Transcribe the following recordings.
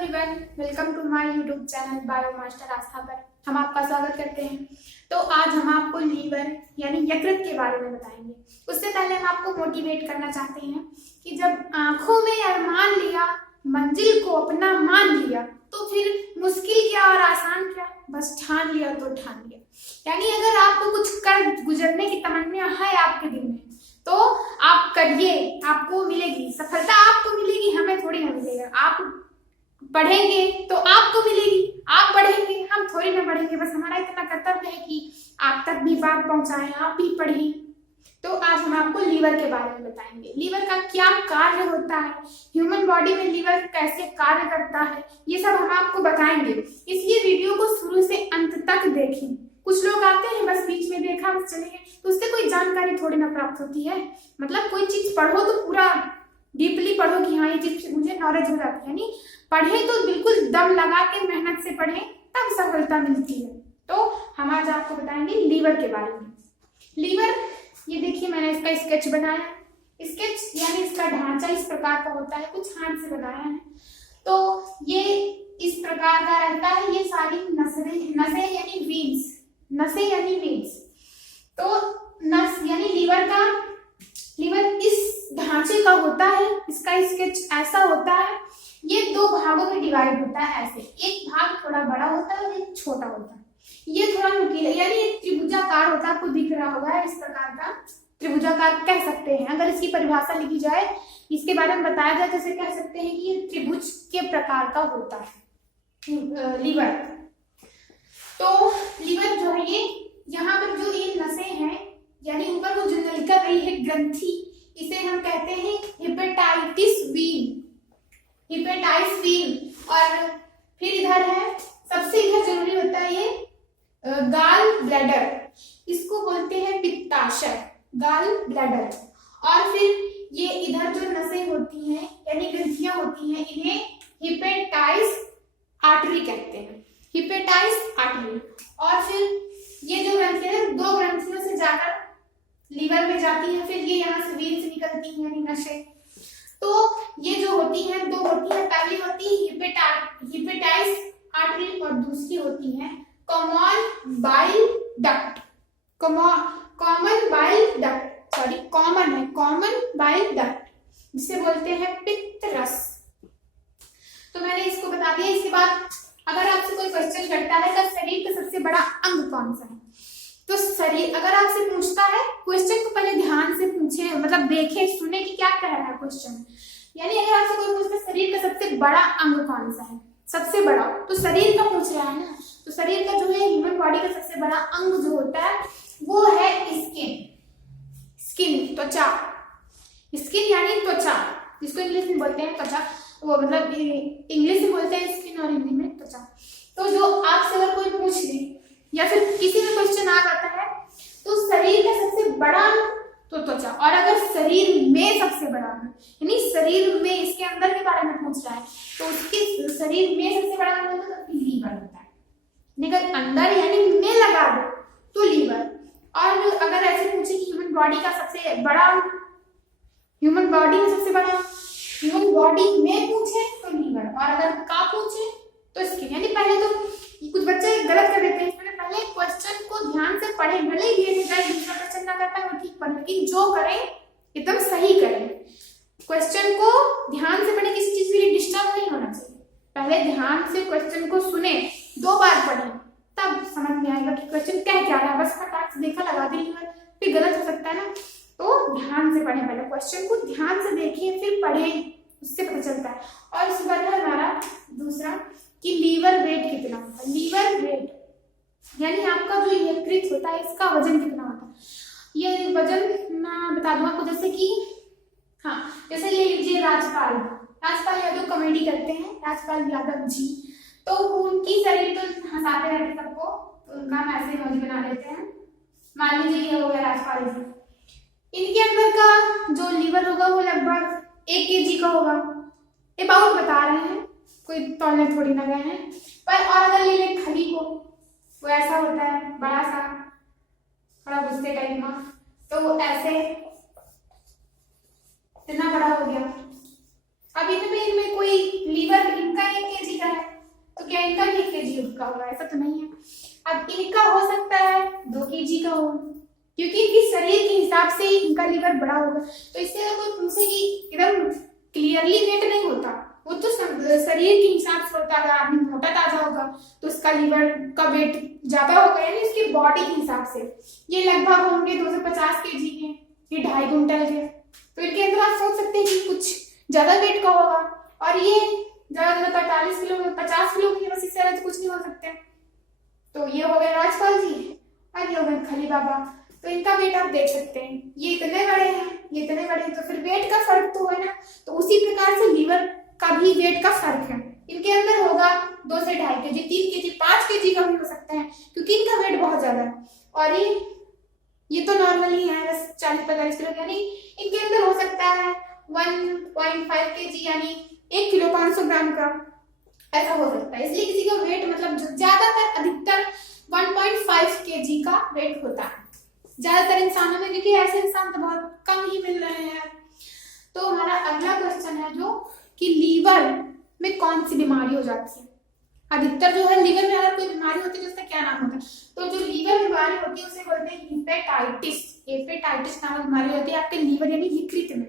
Everyone, welcome to my YouTube channel bio master Aastha पर हम आपका स्वागत करते हैं। तो आज हम आपको लीवर यानी यकृत के बारे में बताएंगे। उससे पहले हम आपको मोटिवेट करना चाहते हैं कि जब आंखों में अरमान लिया, मंजिल को अपना मान लिया, तो फिर मुश्किल क्या और आसान क्या, बस ठान लिया तो ठान लिया। यानी अगर आपको कुछ कर गुजरने की तमन्ना है आपके दिल में, तो आप करिए, आपको मिलेगी सफलता। आपको मिलेगी, हमें थोड़ी ना मिलेगा। आप पढ़ेंगे तो आपको मिलेगी, आप पढ़ेंगे, हम थोड़ी ना पढ़ेंगे। बस हमारा इतना कर्तव्य है कि आप तक भी बात पहुंचाएं, आप भी पढ़िए। तो आज हम आपको लीवर के बारे में बताएंगे। लीवर का क्या कार्य होता है, ह्यूमन बॉडी में लीवर कैसे कार्य करता है, ये सब हम आपको बताएंगे। इसलिए वीडियो को शुरू से अंत तक देखें। कुछ लोग आते हैं बस बीच में देखा बस चले गए, तो उससे कोई जानकारी थोड़ी ना प्राप्त होती है। मतलब कोई चीज पढ़ो तो पूरा डीपली पढ़ो कि हाँ ये चीज मुझे नॉलेज हो जाती है। यानी पढ़े तो बिल्कुल दम लगा के मेहनत से पढ़े, तब सफलता मिलती है। तो हम आज आपको बताएंगे लीवर के बारे में। लीवर, ये देखिए मैंने इसका स्केच बनाया। स्केच यानी इसका ढांचा इस प्रकार का होता है, कुछ हाथ से बनाया है। तो ये इस प्रकार का रहता है। ये सारी नसें यानी वीन्स, नसें यानी वीन्स। तो नस यानी लीवर इस ढांचे का होता है। इसका स्केच ऐसा होता है। ये दो भागों में डिवाइड होता है ऐसे, एक भाग थोड़ा बड़ा होता है और एक छोटा होता है। ये थोड़ा नुकीला यानी एक त्रिभुजाकार होता है, आपको दिख रहा होगा इस प्रकार का त्रिभुजाकार कह सकते हैं। अगर इसकी परिभाषा लिखी जाए, इसके बारे में बताया जाए, जैसे कह सकते हैं कि ये त्रिभुज के प्रकार का होता है लीवर। तो लीवर जो है ये यहाँ पर जो ये नसें हैं, यानी ऊपर वो जो नलिका गई है ग्रंथि, इसे हम कहते हैं हेपेटाइटिस वीन, हिपेटाइटिस वीन। और फिर इधर है, सबसे इधर जरूरी होता है ये गाल ब्लैडर, इसको बोलते हैं पित्ताशय, गाल ब्लैडर। और फिर ये इधर जो नसें होती हैं यानी ग्रंथियां होती हैं, इन्हें हिपेटाइटिस आर्टरी कहते हैं, हिपेटाइटिस आर्टरी। और फिर ये जो ग्रंथियां हैं, दो ग्रंथियों से जाकर लीवर में जाती है, फिर ये यहाँ से वीन से निकलती है यानी नसें। तो ये जो होती है, दो होती है। पहली होती है हिपेटाइटिस आर्टरी और दूसरी होती है common bile duct. Common bile duct, जिसे बोलते हैं पित्त रस। तो मैंने इसको बता दिया। इसके बाद अगर आपसे कोई क्वेश्चन करता है कि शरीर का सबसे बड़ा अंग कौन सा है, तो शरीर अगर आपसे पूछता है, क्वेश्चन को पहले ध्यान से पूछे, मतलब देखे सुने कि क्या कह रहा है क्वेश्चन। यानी अगर आपसे कोई पूछता है शरीर का सबसे बड़ा अंग कौन सा है, सबसे बड़ा, तो शरीर का पूछ रहा है ना, तो शरीर का जो है ह्यूमन बॉडी का सबसे बड़ा अंग जो होता है वो है स्किन, त्वचा। स्किन यानी त्वचा, जिसको इंग्लिश में बोलते हैं त्वचा, वो मतलब इंग्लिश में बोलते हैं स्किन और हिंदी में त्वचा। तो जो आपसे अगर कोई पूछ ले या फिर किसी में क्वेश्चन आ जाता है, तो शरीर का सबसे बड़ा तो त्वचा, और अगर शरीर में सबसे बड़ा यानी शरीर में इसके अंदर के बारे में पूछ रहा है, तो उसके शरीर में सबसे बड़ा होता है तो लीवर होता है। अगर अंदर यानी में लगा दो तो लीवर। और अगर ऐसे पूछे कि ह्यूमन बॉडी में सबसे बड़ा, ह्यूमन बॉडी में पूछे तो लीवर, और अगर का पूछे तो स्किन। यानी पहले तो कुछ बच्चे गलत कर देते हैं, पहले क्वेश्चन को ध्यान से पढ़े, भले ही ये दूसरा क्वेश्चन ना करता है वो ठीक पढ़े, लेकिन जो करें एकदम सही करें। क्वेश्चन को ध्यान से पढ़े, किसी चीज के लिए डिस्टर्ब नहीं होना चाहिए। पहले ध्यान से क्वेश्चन को सुने, 2 बार पढ़े, तब समझ में आएगा कि क्वेश्चन कह क्या रहा है। बस फटाक से देखा, लगा दी, फिर गलत हो सकता है ना। तो ध्यान से पढ़े, पहले क्वेश्चन को ध्यान से देखें फिर पढ़े, उससे पता चलता है। और इसके बाद है हमारा दूसरा कि लीवर वेट कितना होता है। लीवर वेट यानी आपका जो यकृत होता है, इसका वजन कितना होता है। ये वजन मैं बता दूं आपको, जैसे कि जैसे ले लीजिए राजपाल यादव कॉमेडी करते हैं, राजपाल यादव जी। तो उनकी शरीर तो हंसाते रहते सबको, तो उनका हम ऐसे इमोजी बना लेते हैं। मान लीजिए ये हो गया राजपाल जी। इनके अंदर का जो लीवर होगा वो लगभग 1 kg का होगा। अबाउट बता रहे हैं, कोई तौलने थोड़ी ना गए हैं। पर और अगर ले लें खली को, वो ऐसा होता है बड़ा सा, थोड़ा गुस्से टाइप में, तो ऐसे इतना बड़ा हो गया। अब इनमें कोई लीवर इनका 1 kg का होगा, ऐसा तो नहीं है। अब इनका हो सकता है 2 kg का हो, क्योंकि इनकी शरीर के हिसाब से इनका लीवर बड़ा होगा। तो इससे कोई पूछे कि एकदम क्लियरली वेट नहीं होता, वो तो शरीर के हिसाब से होता है। अगर आदमी मोटा ताजा होगा तो उसका लीवर का वेट ज्यादा होगा, यानी उसकी बॉडी के हिसाब से। ये लगभग होंगे 250 kg के, ये 2.5 कुंटल के। तो इनके अंदर आप सोच सकते हैं कि कुछ ज्यादा वेट का होगा। और ये ज्यादा 45 किलो 50 किलो की, बस इससे कुछ नहीं हो सकते। तो ये हो गए राजपाल जी और ये हो गए खली बाबा। तो इनका वेट आप देख सकते हैं, ये इतने बड़े हैं, ये इतने बड़े हैं, तो फिर वेट का फर्क तो है ना। तो उसी प्रकार से लीवर का भी वेट का फर्क है। इनके अंदर होगा 2 से 2.5 kg, 3 kg, 5 kg का भी हो सकता है, क्योंकि इनका वेट बहुत ज्यादा है। और ये तो नॉर्मल ही है, बस 40-45 किलो, यानी इनके अंदर हो सकता है 1.5 kg, यानी 1 किलो 500 ग्राम का, ऐसा हो सकता है। इसलिए किसी का वेट मतलब ज्यादातर अधिकतर 1.5 kg का वेट होता है ज्यादातर इंसानों में, क्योंकि ऐसे इंसान तो बहुत कम ही मिल रहे हैं। तो हमारा अगला क्वेश्चन है जो कि लीवर में कौन सी बीमारी हो जाती है। अधिकतर जो है लीवर में अगर कोई बीमारी होती है तो उसका क्या नाम होता है, तो जो लीवर बीमारी होती है उसे बोलते हैं हेपेटाइटिस। हेपेटाइटिस नामक बीमारी होती है आपके लीवर यानी यकृत में।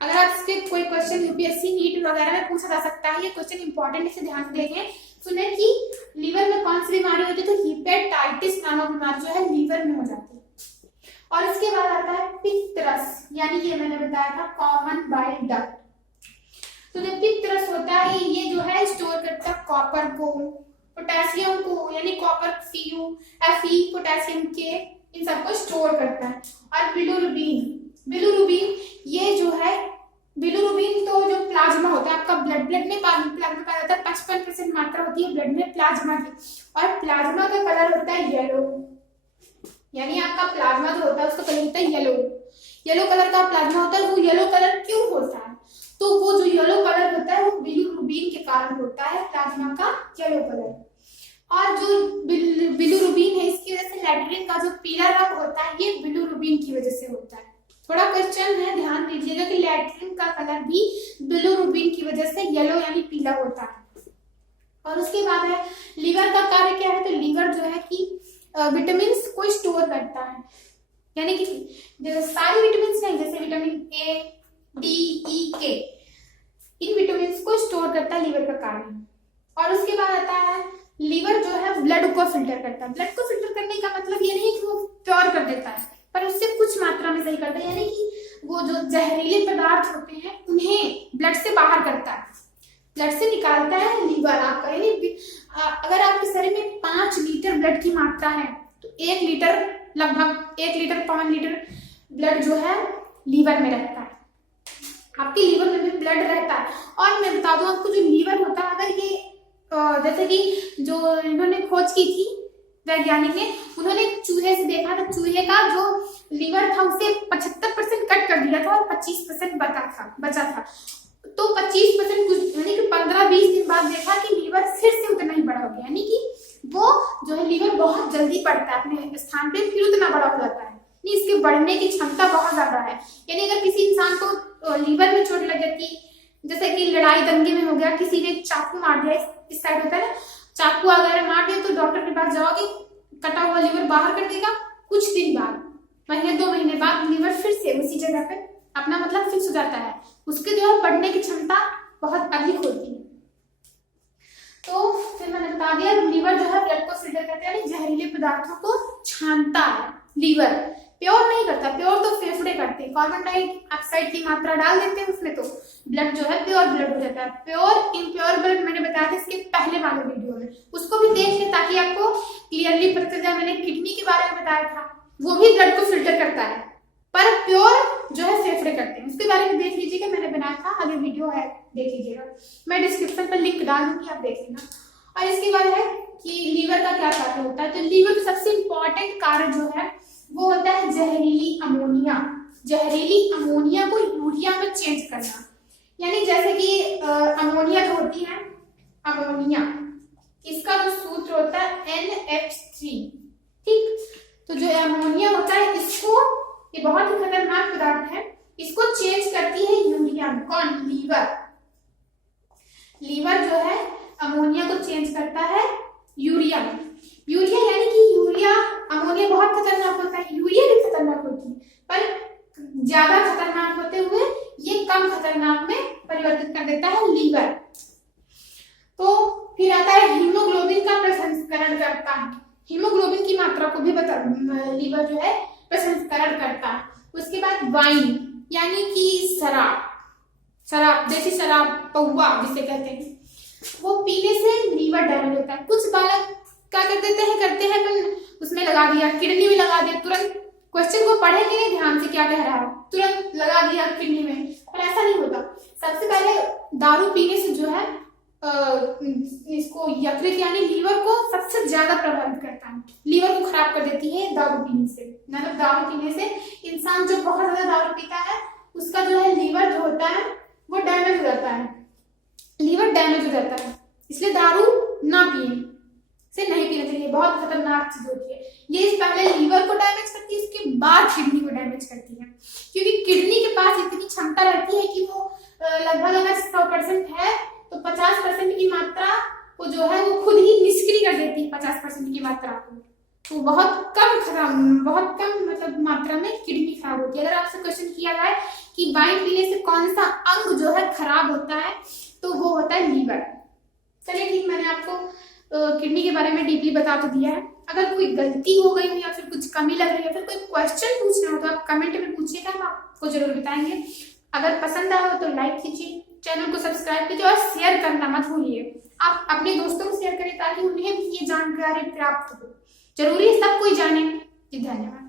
अगर आप इसके कोई क्वेश्चन यूपीएससी नीट वगैरह में पूछा जा सकता है, ये क्वेश्चन इंपॉर्टेंट, इसे ध्यान से देखें। सुने कि लीवर में कौन सी बीमारी होती है, तो हेपेटाइटिस नामक बीमारी जो है लीवर में हो जाती है। और इसके बाद आता है पित्त रस, यानी ये मैंने बताया था कॉमन बाइल डक्ट। तो जो पित्त रस होता है ये जो है स्टोर करता है कॉपर को, पोटेशियम को, यानी कॉपर Cu, Fe, पोटेशियम के, इन सबको स्टोर करता है। और बिलिरुबिन, बिलिरुबिन ये जो है बिलिरुबिन तो जो प्लाज्मा होता है आपका ब्लड में प्लाज्मा पाया जाता है, 55% मात्रा होती है ब्लड में प्लाज्मा की। और प्लाज्मा का कलर होता है येलो, यानी आपका प्लाज्मा जो होता है उसका कलर होता है येलो। येलो कलर का प्लाज्मा होता है। वो येलो कलर क्यों होता है, तो वो जो येलो कलर होता है वो बिलिरुबिन के कारण होता है, प्लाज्मा का येलो कलर। और जो बिलिरुबिन है इसकी वजह से लैट्रिन का जो पीला रंग होता है ये बिलिरुबिन की वजह से होता है। थोड़ा क्वेश्चन है, ध्यान दीजिएगा कि लैट्रिन का कलर भी बिलिरुबिन की वजह से येलो यानी पीला होता है। और उसके बाद है लीवर का कार्य क्या है, तो लीवर जो है कि विटामिन को स्टोर करता है, यानी कि जैसे सारी विटामिन नहीं, जैसे विटामिन ए, डी, ई, के, इन विटामिन को स्टोर करता है लीवर का कार्य। और उसके बाद आता है लीवर जो है ब्लड को फिल्टर करता है। ब्लड को फिल्टर करने का मतलब ये नहीं कि वो प्योर कर देता है, पर उससे कुछ मात्रा में सही करता है, यानी कि वो जो जहरीले पदार्थ होते हैं उन्हें ब्लड से बाहर करता है, ब्लड से निकालता है लीवर आपका। यानी अगर आपके शरीर में 5 लीटर ब्लड की मात्रा है तो 1 लीटर, लगभग 1 लीटर 5 लीटर ब्लड जो है लीवर में रहता है, आपके लीवर में भी ब्लड रहता है। और मैं बता दूं आपको जो लीवर होता है, अगर ये जैसे कि जो इन्होंने खोज की थी वैज्ञानिक ने, उन्होंने चूहे से देखा था, चूहे का जो लीवर था उसे 75% कट कर दिया था और 25% बचा था। तो 25% कुछ यानी कि 15-20 दिन बाद देखा कि लीवर फिर से उतना ही बड़ा हो गया, यानी कि वो जो है लीवर बहुत जल्दी बढ़ता है अपने स्थान पे, फिर उतना बड़ा हो जाता है। इसके बढ़ने की क्षमता बहुत ज्यादा है। यानी अगर किसी इंसान को लीवर में चोट लग जाती, जैसे कि लड़ाई दंगे में हो गया, किसी ने चाकू मार दिया, इस साइड होता है ना, चाकू अगर मार दिया तो डॉक्टर के पास जाओगे, कटा हुआ लीवर बाहर कर देगा। कुछ दिन बाद, महीने 2 महीने बाद लीवर फिर से उसी जगह पे अपना मतलब फिक्स हो जाता है, उसके जो है बढ़ने की क्षमता बहुत अधिक होती है। तो फिर मैंने बता दिया लीवर जो है ब्लड को फिल्टर करता है, यानी जहरीले पदार्थों को छानता है लीवर, प्योर नहीं करता। प्योर तो फेफड़े करते हैं, कार्बन डाइऑक्साइड की मात्रा डाल देते हैं उसमें तो ब्लड जो है प्योर ब्लड हो जाता है। प्योर इम्प्योर ब्लड मैंने बताया था इसके पहले वाले वीडियो में, उसको भी देख लें ताकि आपको क्लियरली पता चल जाए। मैंने किडनी के बारे में बताया था, वो भी ब्लड को फिल्टर करता है, पर प्योर जो है फेफड़े करते हैं, उसके बारे में देख लीजिएगा, मैंने बनाया था, आगे वीडियो है देख लीजिएगा, मैं डिस्क्रिप्शन पर लिंक डाल दूंगी, आप देख लेना। और इसके बाद है कि लीवर का क्या कार्य होता है, तो लीवर का सबसे इंपॉर्टेंट कार्य जो है वो होता है जहरीली अमोनिया। जहरीली अमोनिया को यूरिया में चेंज करना, यानी जैसे कि अमोनिया जो होती है, अमोनिया इसका जो सूत्र होता है NH3, ठीक। तो जो अमोनिया होता है इसको, ये बहुत ही खतरनाक पदार्थ है, इसको चेंज करती है यूरिया में। कौन? लीवर। लीवर जो है अमोनिया को चेंज करता है यूरिया। यूरिया यानी कि यूरिया, अमोनिया बहुत खतरनाक होता है, यूरिया भी खतरनाक होती है, पर ज्यादा खतरनाक होते हुए ये कम खतरनाक में परिवर्तित कर देता है लीवर। तो फिर आता है हीमोग्लोबिन का प्रसंस्करण करता है। हीमोग्लोबिन की मात्रा को भी लीवर जो है प्रसंस्करण करता है। उसके बाद वाइन यानी कि शराब, देसी शराब, पौवा जिसे कहते हैं, वो पीने से लीवर डैमेज होता है। कुछ बालक क्या करते हैं पर उसमें लगा दिया, किडनी में लगा दिया, तुरंत क्वेश्चन को पढ़ेंगे नहीं ध्यान से क्या कह रहा है, तुरंत लगा दिया किडनी में, पर ऐसा नहीं होता। सबसे पहले दारू पीने से जो है इसको यकृत यानी लीवर को सबसे ज्यादा प्रभावित करता है, लीवर को खराब कर देती है दारू पीने से। मतलब दारू पीने से इंसान जो बहुत ज्यादा दारू पीता है उसका जो है लीवर जो होता है वो डैमेज हो जाता है, लीवर डैमेज हो जाता है। इसलिए दारू ना पिए, से नहीं पीना चाहिए, बहुत खतरनाक चीज होती है ये। पहले लीवर को डैमेज करती है, उसके बाद किडनी को डैमेज करती है, क्योंकि किडनी के पास इतनी क्षमता रहती है कि वो लगभग अगर 100% है तो 50% की मात्रा को जो है वो खुद ही निष्क्रिय कर देती है, 50% की मात्रा को। तो बहुत कम मतलब मात्रा में किडनी खराब होती है। अगर आपसे क्वेश्चन किया जाए कि वाइन पीने से कौन सा अंग जो है खराब होता है, तो वो होता है लीवर। चलिए ठीक, मैंने आपको किडनी के बारे में डीपली बता तो दिया है। अगर कोई गलती हो गई हो या फिर कुछ कमी लग रही है, फिर कोई क्वेश्चन पूछना हो तो आप कमेंट में पूछिएगा, हम आपको जरूर बताएंगे। अगर पसंद आया हो तो लाइक कीजिए, चैनल को सब्सक्राइब कीजिए और शेयर करना मत भूलिए। आप अपने दोस्तों को शेयर करें ताकि उन्हें भी ये जानकारी प्राप्त हो। जरूरी है सब कोई जाने। जी धन्यवाद।